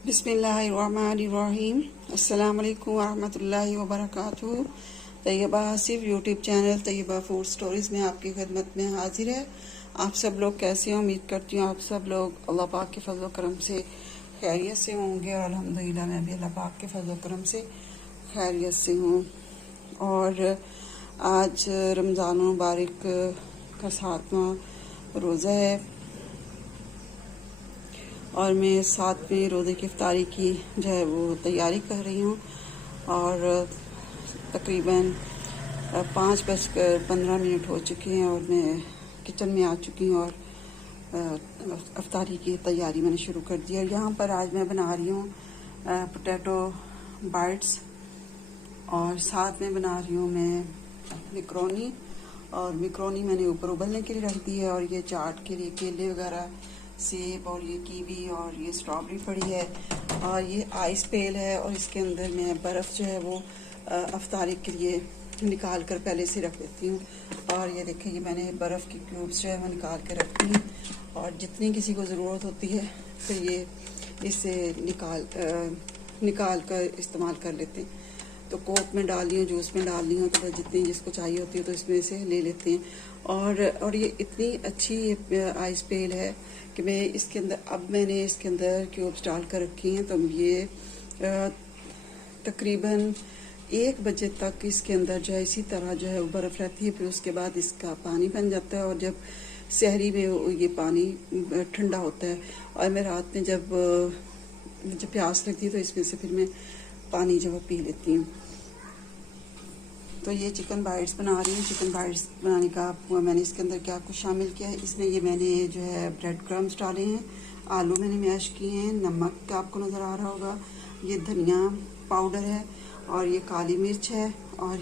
बिस्मिल्लाहिर्रहमानिर्रहीम। अस्सलाम वालेकुम वरहमतुल्लाहि वबरकातुहू। Tayyaba Asif YouTube channel Tayyaba food stories में आपकी खिदमत में हाजिर है। आप सब लोग कैसे हैं? उम्मीद करती हूँ आप सब लोग अल्लाह पाक के फजल करम से खैरियत से होंगे और अल्हम्दुलिल्लाह मैं भी अल्लाह पाक के फजल करम से खैरियत से हूँ। और आज रमज़ान मुबारक का 7वां रोज़ा है और मैं 7वें रोज़े की इफ्तारी की जो है वो तैयारी कर रही हूँ। और तकरीबन 5:15 हो चुके हैं और मैं किचन में आ चुकी हूँ और इफ्तारी की तैयारी मैंने शुरू कर दी है। यहाँ पर आज मैं बना रही हूँ पोटैटो बाइट्स और साथ में बना रही हूँ मैं मैकरोनी। और मैकरोनी मैंने ऊपर उबलने के लिए रख दी है और ये चाट के लिए केले वगैरह, सेब और ये कीवी और ये स्ट्रॉबेरी पड़ी है और ये आइस पेल है और इसके अंदर मैं बर्फ़ जो है वो इफ्तारी के लिए निकाल कर पहले से रख देती हूँ। और ये देखिए ये मैंने बर्फ़ की क्यूब्स जो है वो निकाल के रखती हूँ और जितनी किसी को ज़रूरत होती है फिर ये इससे निकाल कर इस्तेमाल कर लेते हैं। तो कोक में डाल ली हूँ, जूस में डाल ली हूँ, तो जितनी जिसको चाहिए होती है तो इसमें से ले लेते हैं। और ये इतनी अच्छी आइस पेल है कि मैं इसके अंदर अब मैंने इसके अंदर क्यूब्स डाल कर रखी हैं। तो ये तकरीबन 1 बजे तक इसके अंदर जो है इसी तरह जो है वो बर्फ़ रहती है। फिर उसके बाद इसका पानी बन जाता है और जब सहरी में ये पानी ठंडा होता है और मैं रात में जब प्यास लगती है तो इसमें से फिर मैं पानी जो है पी लेती हूँ। तो ये चिकन बाइट्स बना रही हूँ। चिकन बाइट्स बनाने का मैंने इसके अंदर क्या कुछ शामिल किया है, इसमें ये मैंने जो है ब्रेड क्रम्स डाले हैं, आलू मैंने मैश किए हैं, नमक आपको नज़र आ रहा होगा, ये धनिया पाउडर है और ये काली मिर्च है और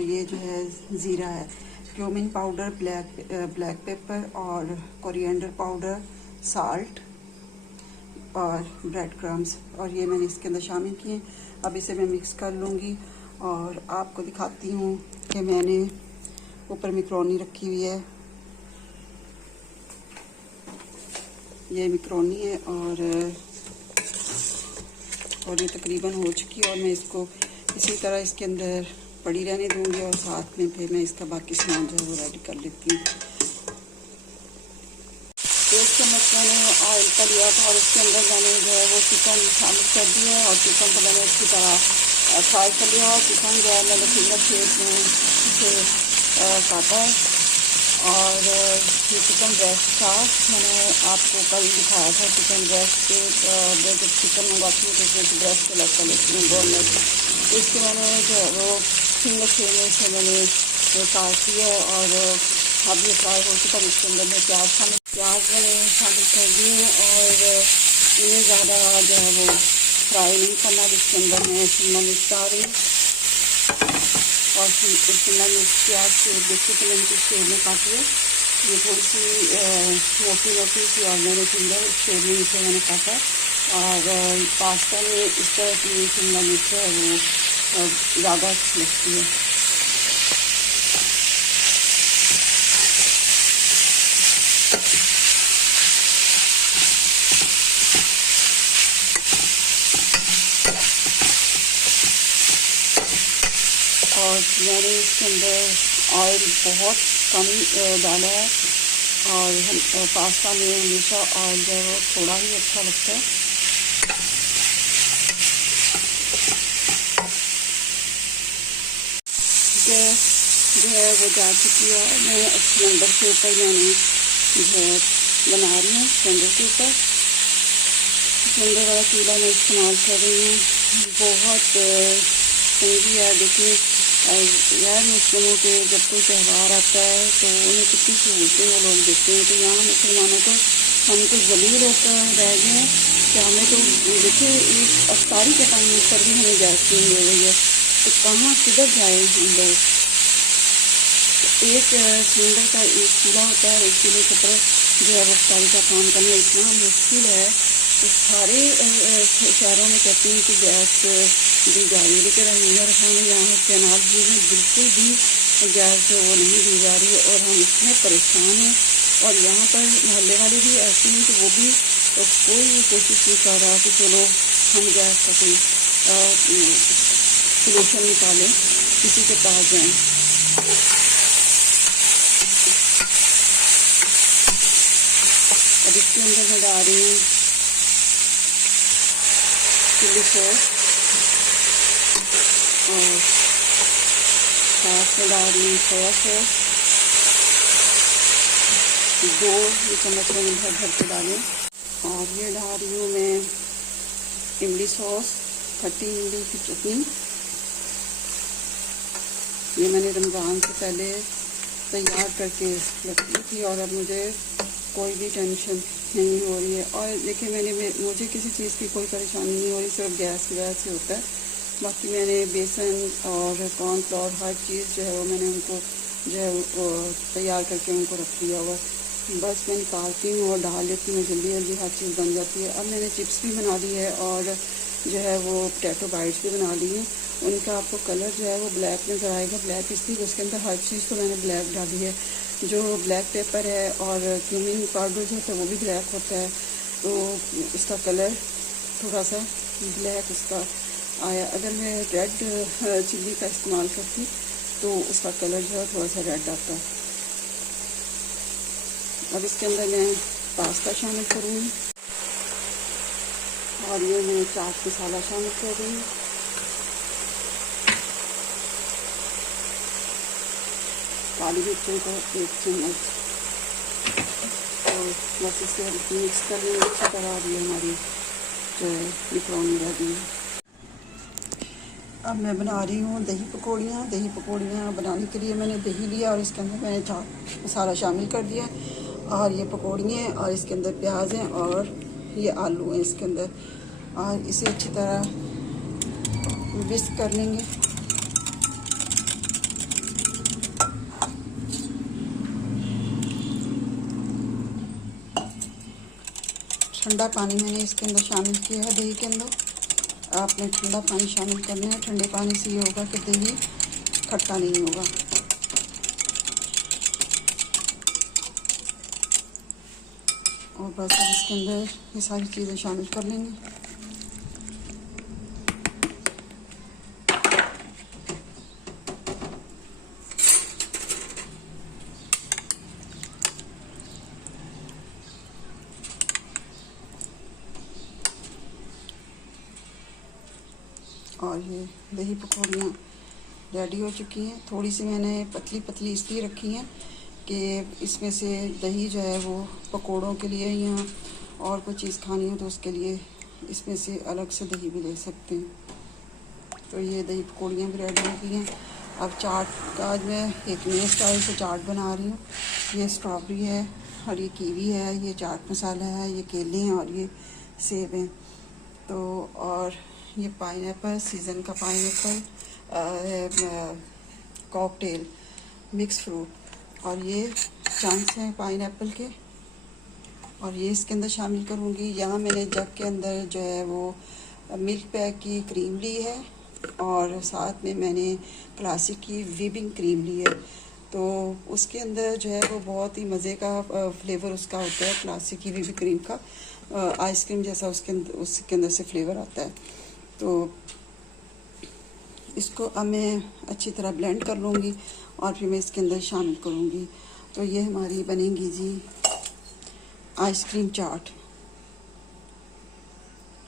ये जो है ज़ीरा है, क्यूमिन पाउडर, ब्लैक पेपर और कोरिएंडर पाउडर, साल्ट और ब्रेड क्रम्स और ये मैंने इसके अंदर शामिल किए। अब इसे मैं मिक्स कर लूँगी और आपको दिखाती हूँ कि मैंने ऊपर मैकरोनी रखी हुई है। ये मैकरोनी है और ये तकरीबन हो चुकी है और मैं इसको इसी तरह इसके अंदर पड़ी रहने दूँगी और साथ में फिर मैं इसका बाकी सामान जो है वो रेडी कर लेती हूँ। 1 चम्मच मैंने ऑयल का लिया था और उसके अंदर मैंने जो है वो चिकन शामिल कर दिया है और चिकन को मैंने अच्छी तरह फ्राई कर लिया और चिकन जो है मैंने फिंगर शेप में इसे काटा है। और ये चिकन ब्रेस्ट था, मैंने आपको कल दिखाया था चिकन ब्रेस्ट के जब चिकन मंगवाती हूँ तो इसमें ब्रेस्ट से अलग कर लेती हूँ बोनलेस। तो इसके मैंने जो है वो फिंगर शेप में इसे मैंने काट दिया और अब ये फ्राई हो चुका है। इसके अंदर मैं प्याज मैंने शामिल कर दी हूँ और इन्हें ज़्यादा जो है वो फ्राई नहीं करना। जिसके अंदर मैं शिमला मिर्च डाल रही हूँ और शिमला मिर्च प्याज के देखिए तो मैंने इस शेप में काटी है, ये थोड़ी सी मोटी सी और मैंने फिंगर शेप में इसे मैंने काटा। और पास्ता में इस तरह की शिमला मिर्च है वो ज़्यादा अच्छी लगती है। और मैंने इसके अंदर ऑयल बहुत कम डाला है और पास्ता में हमेशा ऑयल जो है वो थोड़ा ही अच्छा लगता है। गैस जो है वो जा चुकी है और मैं सिलेंडर के ऊपर मैंने जो है बना रही हूँ। सिलेंडर के ऊपर सिलेंडर वाला चूल्हा मैं इस्तेमाल कर रही हूँ। बहुत तंगी है। देखिए यार मुस्लिमों के जब कोई त्यौहार आता है तो उन्हें कितनी सहूलतें वो लोग देते हैं। तो यहाँ मुसलमानों को हम तो ज़लील होकर रह गए हैं कि हमें तो देखिए एक इफ्तारी के टाइम पर भी हमें गैस नहीं मिल रही है, तो कहाँ किधर जाए हम लोग। एक सिलेंडर का एक चूल्हा होता है, एक चूल्हे के ऊपर जो है वो इफ्तारी का काम करना इतना मुश्किल है। तो सारे शहरों में कहते हैं कि गैस दी जा रही है, लेकिन हमारे खाने यहाँ कैनाल व्यू में बिल्कुल भी गैस वो नहीं दी जा रही है और हम इतने परेशान हैं। और यहाँ पर मोहल्ले वाले भी ऐसे हैं कि वो भी तो कोई कोशिश नहीं कर रहा कि चलो हम गैस का कोई सोल्यूशन निकालें, किसी के पास जाएं। अब इसके अंदर मैं डाल रही हूँ चिली सॉस और साथ में डाल रही हूँ सोया सॉस। 2 चम्मच मैंने भर के डालें। और ये डाल रही हूँ मैं इमली सॉस, खट्टी इमली की चटनी। ये मैंने रमज़ान से पहले तैयार करके रखी थी और अब मुझे कोई भी टेंशन नहीं हो रही है। और देखिए मुझे किसी चीज़ की कोई परेशानी नहीं हो रही, सिर्फ गैस की वजह से होता है। बाकी मैंने बेसन और कॉर्नफ्लोर हर चीज़ जो है वो मैंने उनको जो है तैयार करके उनको रख दिया हुआ। बस मैं निकालती हूँ और डाल लेती हूँ, जल्दी जल्दी हर चीज़ बन जाती है। अब मैंने चिप्स भी बना ली है और जो है वो पोटैटो बाइट्स भी बना ली हैं। उनका आपको कलर जो है वो ब्लैक नज़र आएगा। ब्लैक इसलिए उसके अंदर हर चीज़ तो मैंने ब्लैक डाली है। जो ब्लैक पेपर है और क्यूमिन पाउडर जो होता है वो भी ब्लैक होता है, तो इसका कलर थोड़ा सा ब्लैक इसका आया। अगर मैं रेड चिल्ली का इस्तेमाल करती तो उसका कलर जो है थोड़ा सा रेड आता है। अब इसके अंदर मैं पास्ता शामिल करूँगी और ये मैं चाट मसाला शामिल कर रही हूँ। काली मिर्चों को 1 चम्मच और बस इसके मिक्स कर लेंगे अच्छी तरह। और ये हमारी जो है मैकरोनी रेडी है। अब मैं बना रही हूँ दही पकौड़ियाँ। दही पकौड़ियाँ बनाने के लिए मैंने दही लिया और इसके अंदर मैंने चाट मसाला शामिल कर दिया और ये पकौड़ियाँ हैं और इसके अंदर प्याज हैं और ये आलू हैं इसके अंदर। और इसे अच्छी तरह विस्क कर लेंगे। ठंडा पानी मैंने इसके अंदर शामिल किया है दही के अंदर। आपने ठंडा पानी शामिल करना है। ठंडे पानी से ये होगा कि दही खट्टा नहीं होगा। और बस अब इसके अंदर ये सारी चीज़ें शामिल कर लेंगे। और ये दही पकौड़ियाँ रेडी हो चुकी हैं। थोड़ी सी मैंने पतली पतली इसलिए रखी हैं कि इसमें से दही जो है वो पकौड़ों के लिए या और कोई चीज़ खानी हो तो उसके लिए इसमें से अलग से दही भी ले सकते हैं। तो ये दही पकौड़ियाँ भी रेडी हो गई हैं। अब चाट का आज मैं एक नए स्टाइल से चाट बना रही हूँ। ये स्ट्रॉबेरी है और ये कीवी है, ये चाट मसाला है, ये केले हैं और ये सेब हैं। तो और ये पाइनएप्पल, सीज़न का पाइनएप्पल, कॉकटेल मिक्स फ्रूट और ये चंक्स हैं पाइनएप्पल के और ये इसके अंदर शामिल करूँगी। यहाँ मैंने जग के अंदर जो है वो मिल्क पैक की क्रीम ली है और साथ में मैंने क्लासिक की व्हिपिंग क्रीम ली है। तो उसके अंदर जो है वो बहुत ही मज़े का फ्लेवर उसका होता है। क्लासिक की व्हिपिंग क्रीम का आइसक्रीम जैसा उसके अंदर से फ्लेवर आता है। तो इसको अब मैं अच्छी तरह ब्लेंड कर लूँगी और फिर मैं इसके अंदर शामिल करूँगी। तो ये हमारी बनेगी जी आइसक्रीम चाट।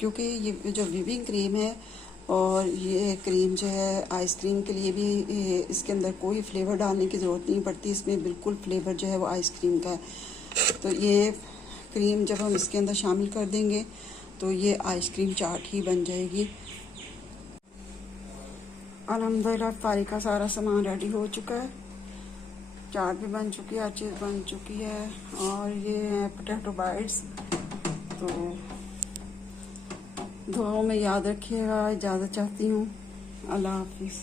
क्योंकि ये जो व्हिपिंग क्रीम है और ये क्रीम जो है आइसक्रीम के लिए भी इसके अंदर कोई फ्लेवर डालने की ज़रूरत नहीं पड़ती। इसमें बिल्कुल फ्लेवर जो है वो आइसक्रीम का है। तो ये क्रीम जब हम इसके अंदर शामिल कर देंगे तो ये आइसक्रीम चाट ही बन जाएगी। अल्हम्दुलिल्लाह फारी का सारा सामान रेडी हो चुका है। चाट भी बन चुकी है, हर चीज़ बन चुकी है। और ये है पोटैटो बाइट्स। तो दुआओं में याद रखिएगा। इजाज़त चाहती हूँ। अल्लाह हाफिज़।